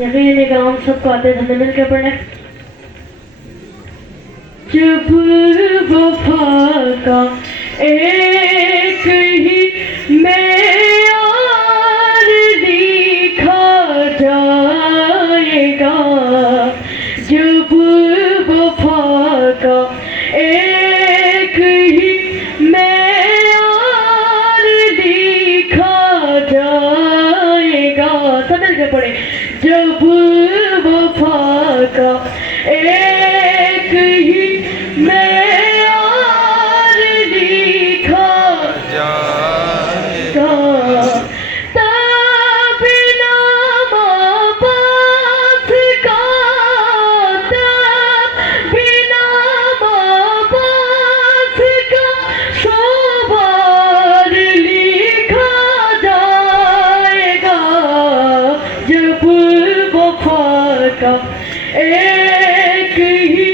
यकीन का हम सबको आते हमने मिलकर पढ़े। जब वफा का एक ही मेयार लिखा जाएगा, जब वफा का एक ही मेयार लिखा जाएगा। समझ के पढ़े। जब वफा का एक ही मेयार लिखा जाएगा, तब नामा बाप का, तब नामा बाप का शोभार लिखा जाएगा। जब वफा का एक ही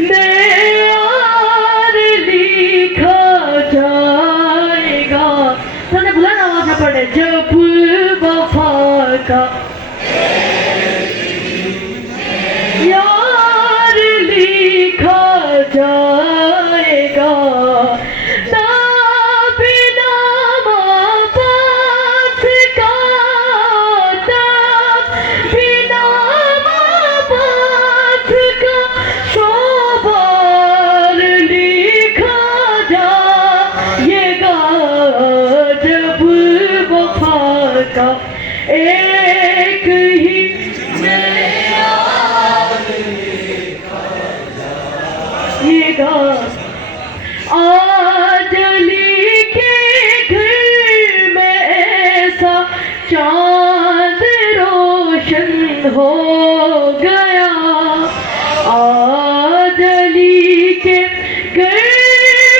मेयार लिखा जाएगा। सबने बुलाना आवाज में पढ़े। जब वफा का यार लिखा जाएगा, तब नामा बाप का, तब नामा बाप का शोभार लिखा जाएगा। जब वफा का एक ही मेयार लिखा जाएगा। आज अली के घर में ऐसा चांद रोशन हो गया, आज अली के घर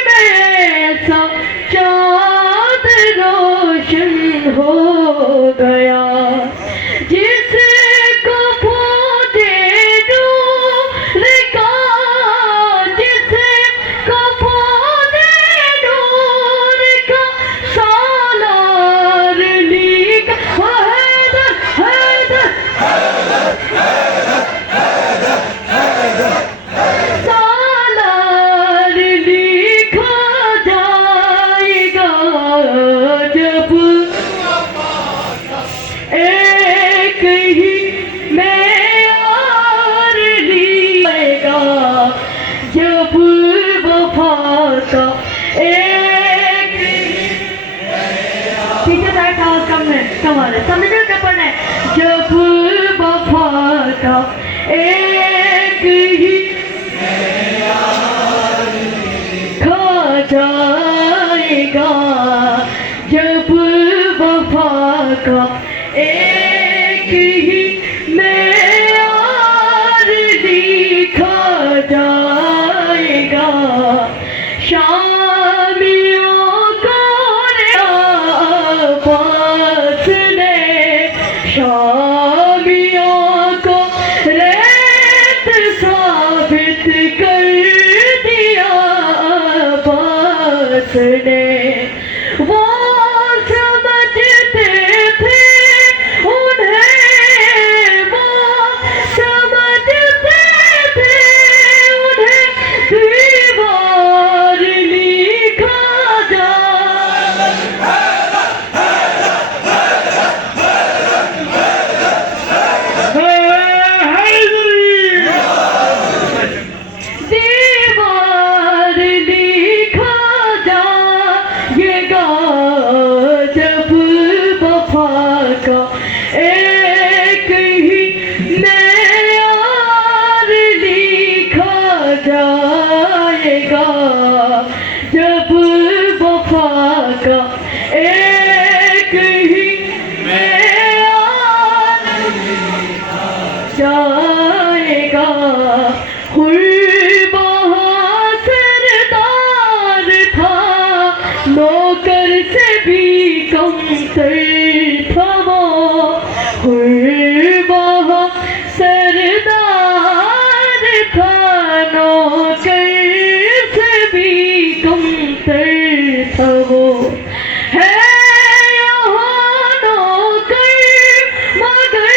में ऐसा चांद रोशन हो गया, जिसको खोजे नूर का, जिसको खोजे नूर का सालार लिखा। हैदर हैदर सालार लिखा जाएगा। जब एक ही मेयार लिखेगा, जब वफा का एक पीछे बैठा कम है कमाल है। समझ के पढ़े। जब वफा का एक ही खा जाएगा, जब वफा का एक ही मेयार लिखा जाएगा। शामियों को आबास ने, शामियों को रेत साबित कर दिया आबास ने। वो समझते थे उन्हें, वो समझते थे उन्हें दीवार लिखा जाएगा। दीवार लिखा जाएगा। जब वफा का एक ही मेयार लिखा जाएगा, जब वफा का एक ही मेयार लिखा जाएगा। वहाँ सरदार था, नौकर से भी कमतर था वो। वहाँ सरदार था, नौकर से भी कमतर था वो। है यहाँ नौकर मगर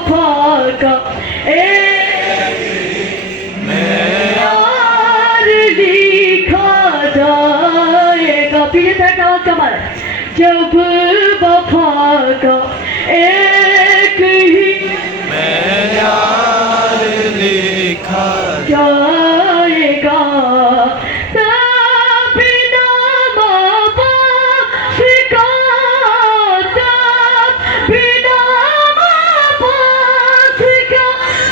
वफा का एक यार लिखा जाएगा। पीछे से आवाज कमर। जब वफा का एक ही यार लिखा जाएगा, तभी नाम बाप का, तभी नाम बाप का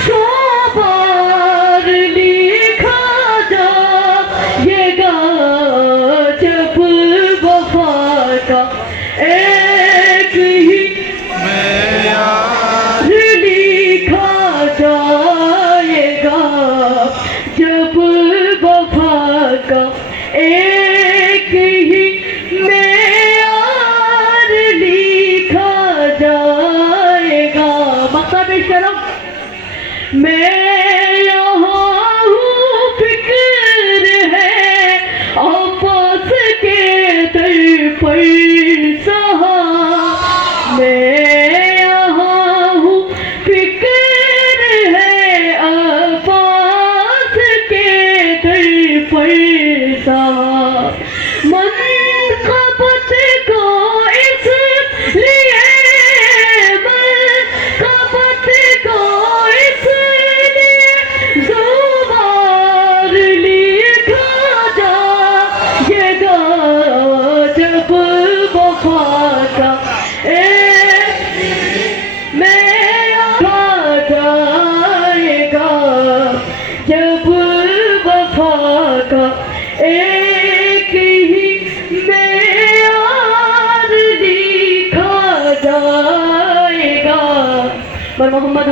शोभार लिखा जाएगा। जब वफा का एक ही यार लिखा जाएगा। जब वफा का एक ही मेयार लिखा जाएगा। मतलब शर्म मैं यहाँ हूँ, फिक्र है आपस के दर पर सहा। मैं यहाँ हूँ, फिक्र है आपस के दर पर सहा। मनक़बत को इसलिए, मनक़बत को इसलिए ज़ुबार लिखा जाएगा। जब वफा का एक मेरा जाएगा। जब वफा का एक ही मेयार लिखा जाएगा। पर मोहम्मद